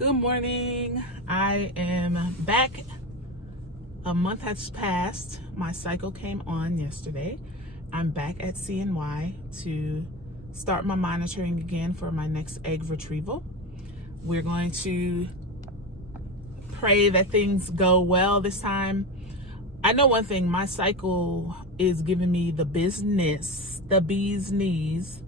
Good morning. I am back. A month has passed. My cycle came on yesterday. I'm back at CNY to start my monitoring again for my next egg retrieval. We're going to pray that things go well this time. I know one thing, my cycle is giving me the business, the bee's knees.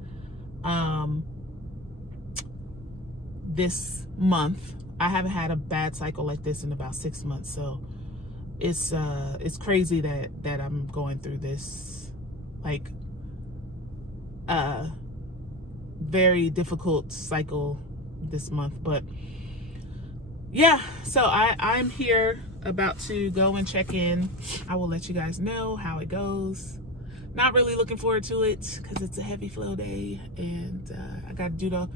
This month I haven't had a bad cycle like this in about 6 months, so it's crazy that I'm going through this like very difficult cycle this month. But yeah, so I'm here about to go and check in. I will let you guys know how it goes. Not really looking forward to it because it's a heavy flow day, and I got to do the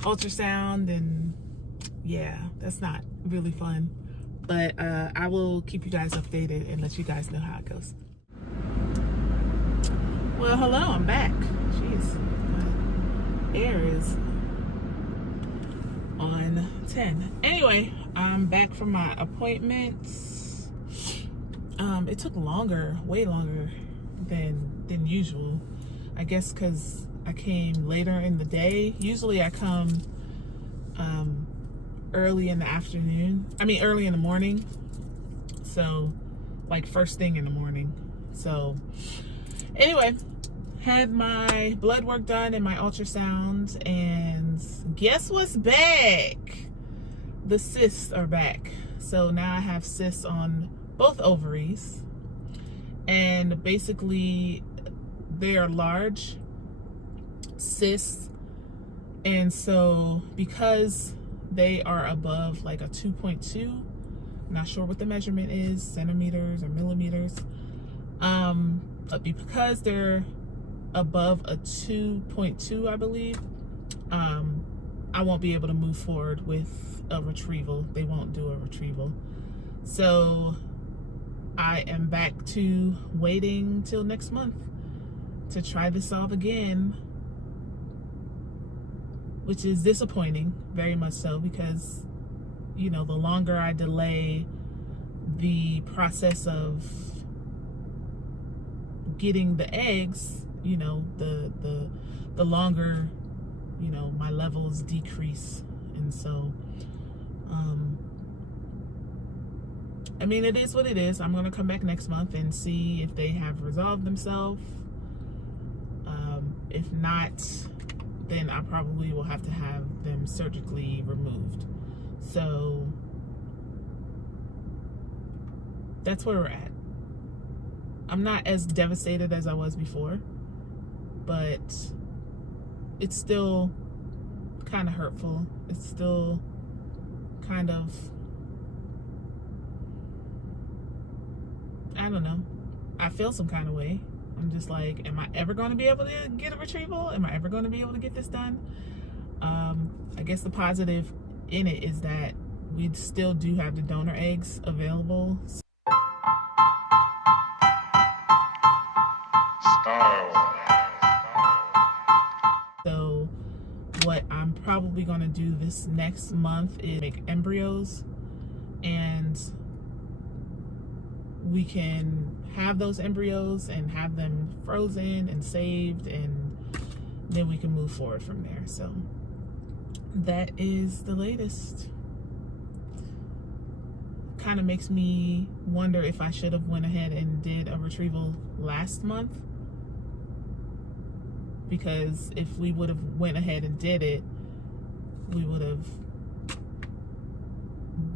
ultrasound, and yeah, that's not really fun. But I will keep you guys updated and let you guys know how it goes. Well, hello, I'm back. Jeez, my air is on 10. Anyway, I'm back from my appointments. It took longer, way longer than usual. I guess because I came later in the day. Usually I come early in the afternoon. Early in the morning. So, like first thing in the morning. So, anyway, had my blood work done and my ultrasound, and guess what's back? The cysts are back. So now I have cysts on both ovaries, and basically they are large cysts, and so because they are above like a 2.2, not sure what the measurement is, centimeters or millimeters, but because they're above a 2.2, I believe, I won't be able to move forward with a retrieval. They won't do a retrieval. So I am back to waiting till next month to try this off again, which is disappointing, very much so, because, you know, the longer I delay the process of getting the eggs, you know, the longer, you know, my levels decrease. And so, it is what it is. I'm going to come back next month and see if they have resolved themselves. If not, then I probably will have to have them surgically removed. So that's where we're at. I'm not as devastated as I was before, but it's still kind of hurtful. It's still kind of, I don't know. I feel some kind of way. I'm just like, am I ever going to be able to get a retrieval? Am I ever going to be able to get this done? I guess the positive in it is that we still do have the donor eggs available. So what I'm probably going to do this next month is make embryos, and we can have those embryos and have them frozen and saved, and then we can move forward from there. So that is the latest. Kind of makes me wonder if I should have went ahead and did a retrieval last month, because if we would have went ahead and did it, we would have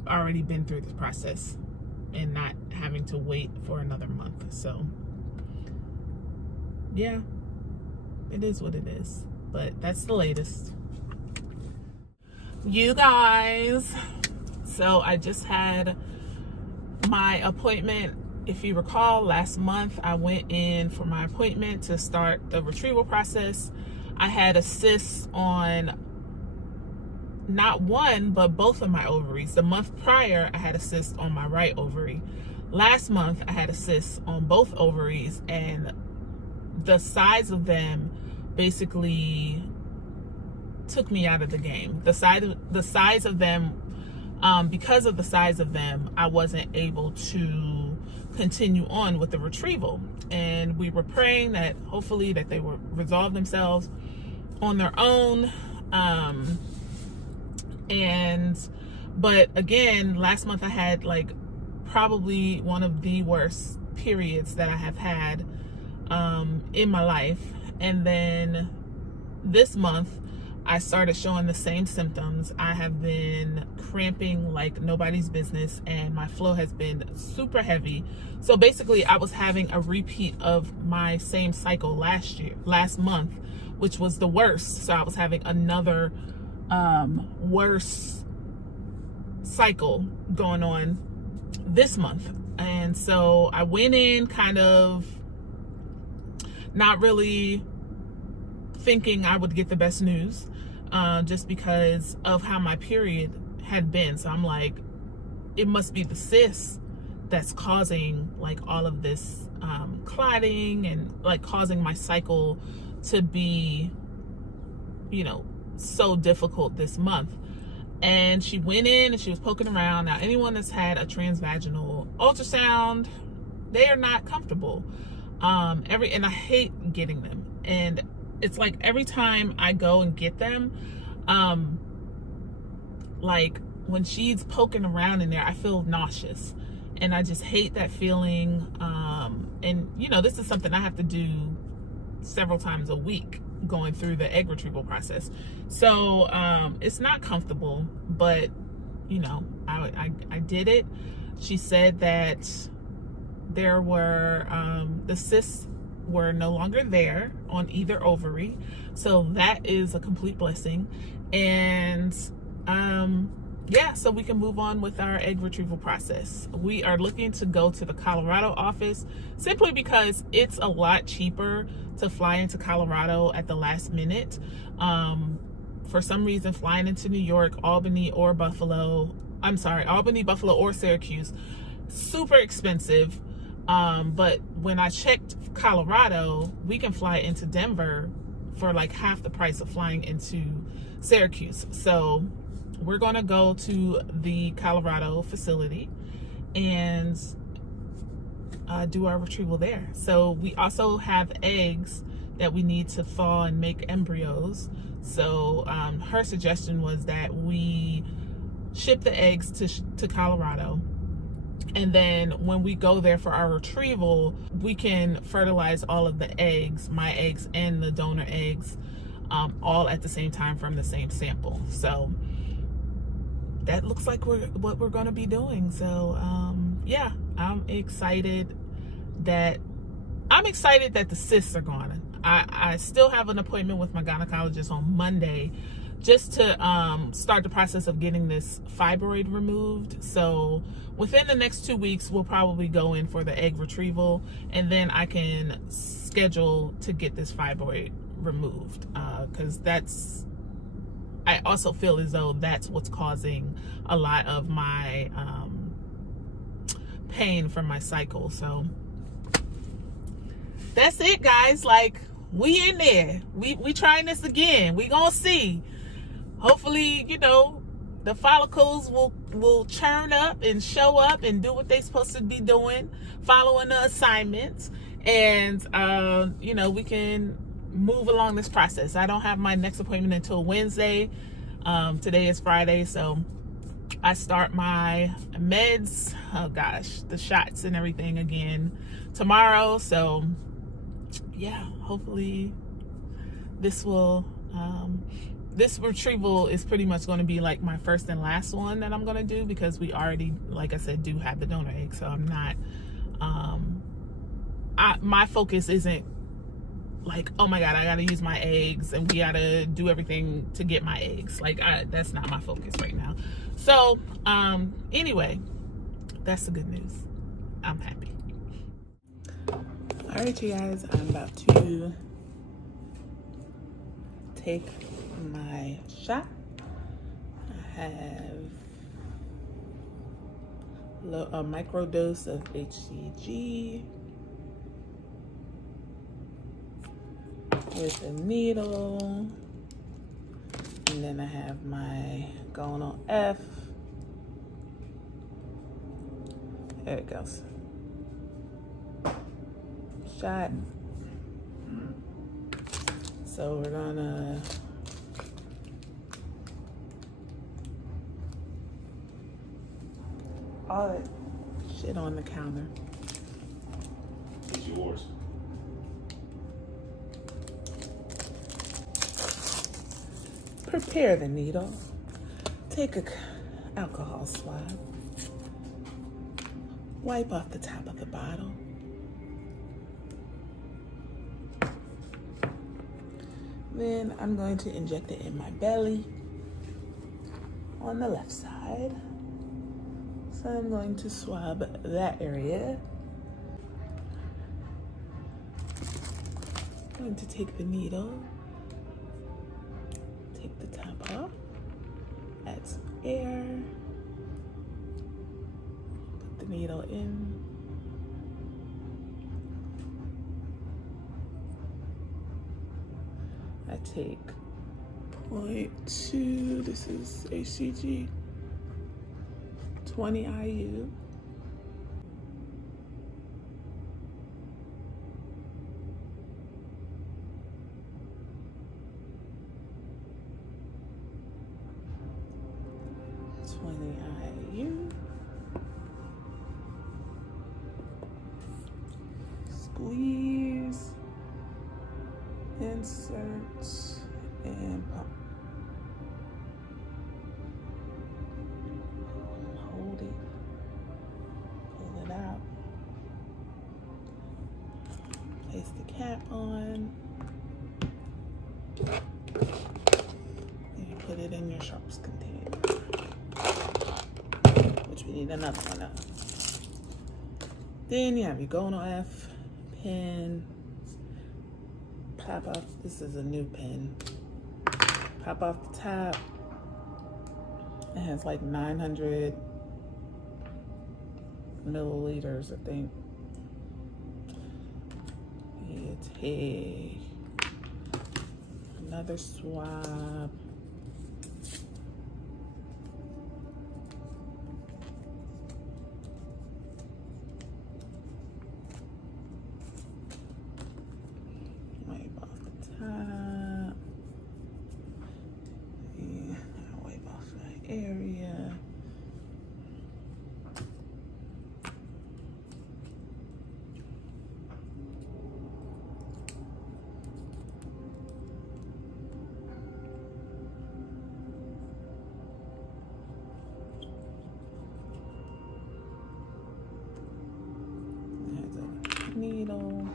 already been through the process and not having to wait for another month. So yeah, it is what it is, but that's the latest. You guys, so I just had my appointment. If you recall, last month I went in for my appointment to start the retrieval process. I had a cyst on not one, but both of my ovaries. The month prior, I had a cyst on my right ovary. Last month, I had a cyst on both ovaries, and the size of them basically took me out of the game. The size of them because of the size of them, I wasn't able to continue on with the retrieval. And we were praying that hopefully that they would resolve themselves on their own. But again, last month I had like probably one of the worst periods that I have had in my life. And then this month I started showing the same symptoms. I have been cramping like nobody's business, and my flow has been super heavy. So basically I was having a repeat of my same cycle last month, which was the worst. So I was having another worse cycle going on this month. And so I went in kind of not really thinking I would get the best news, just because of how my period had been. So I'm like, it must be the cyst that's causing like all of this clotting and like causing my cycle to be, you know, so difficult this month. And she went in and she was poking around. Now, anyone that's had a transvaginal ultrasound, they are not comfortable. And I hate getting them. And it's like every time I go and get them, like when she's poking around in there, I feel nauseous, and I just hate that feeling. And you know, this is something I have to do several times a week, going through the egg retrieval process. So it's not comfortable, but you know, I did it. She said that there were the cysts were no longer there on either ovary, so that is a complete blessing. And yeah, so we can move on with our egg retrieval process. We are looking to go to the Colorado office simply because it's a lot cheaper to fly into Colorado at the last minute. For some reason, flying into New York, Albany, Buffalo, or Syracuse, super expensive. But when I checked Colorado, we can fly into Denver for like half the price of flying into Syracuse. So we're gonna go to the Colorado facility and do our retrieval there. So we also have eggs that we need to thaw and make embryos. So her suggestion was that we ship the eggs to Colorado, and then when we go there for our retrieval, we can fertilize all of the eggs, my eggs and the donor eggs, all at the same time from the same sample. So that looks like what we're going to be doing. So yeah, I'm excited that the cysts are gone. I still have an appointment with my gynecologist on Monday just to start the process of getting this fibroid removed. So within the next 2 weeks, we'll probably go in for the egg retrieval, and then I can schedule to get this fibroid removed, because I also feel as though that's what's causing a lot of my pain from my cycle. So that's it, guys. Like, we in there. We trying this again. We gonna see. Hopefully, you know, the follicles will churn up and show up and do what they're supposed to be doing, following the assignments, and you know, we can move along this process. I don't have my next appointment until Wednesday. Today is Friday, so I start my meds, oh gosh, the shots and everything again tomorrow. So yeah, hopefully this retrieval is pretty much going to be like my first and last one that I'm going to do, because we already, like I said, do have the donor egg. So I'm not, my focus isn't like, oh my God, I gotta use my eggs and we gotta do everything to get my eggs. Like, that's not my focus right now. So anyway, that's the good news. I'm happy. All right, you guys, I'm about to take my shot. I have a micro dose of HCG with a needle, and then I have my Gonal F There it goes. Shot. So we're gonna all that shit on the counter. It's yours. Prepare the needle. Take a alcohol swab. Wipe off the top of the bottle. Then I'm going to inject it in my belly on the left side. So I'm going to swab that area. I'm going to take the needle, take the top off, add some air, put the needle in. I take 0.2, this is HCG, 20 IU. Squeeze, insert, and pump. Hold it, pull it out, place the cap on, and put it in your sharps container, which we need another one of. Then you have your Gonal F pin. Pop off, this is a new pin. Pop off the top. It has like 900 milliliters, I think. You take another swab. Area. There's a needle.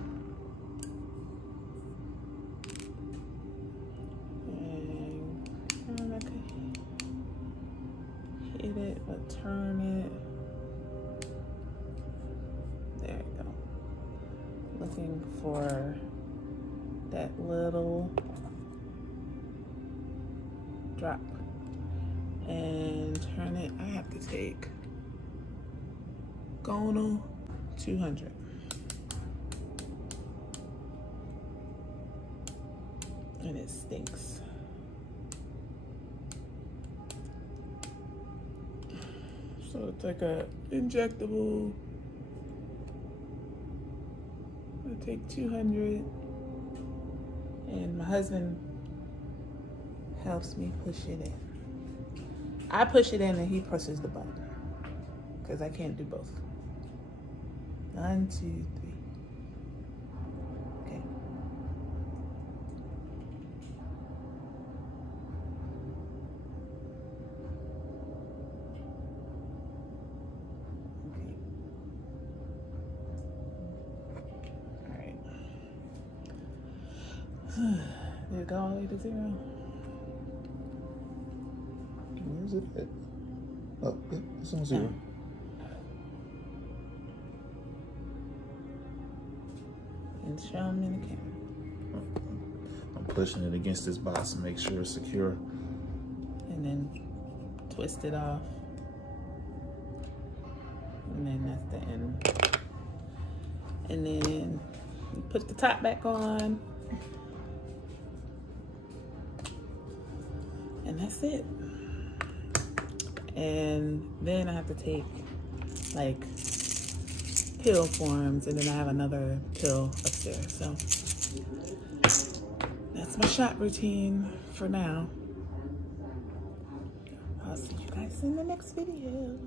Hit it, but turn it. There you go. Looking for that little drop. And turn it. I have to take Gonal 200. And it stinks. So it's like a injectable. I take 200, and my husband helps me push it in. I push it in and he presses the button because I can't do both. 1, 2, 3. Okay. Did it go all the way to 0? Where's it at? Oh, yeah, it's on 0. And show them in the camera. I'm pushing it against this box to make sure it's secure. And then twist it off. And then that's the end. And then you put the top back on. And that's it. And then I have to take like pill forms, and then I have another pill upstairs. So that's my shot routine for now. I'll see you guys in the next video.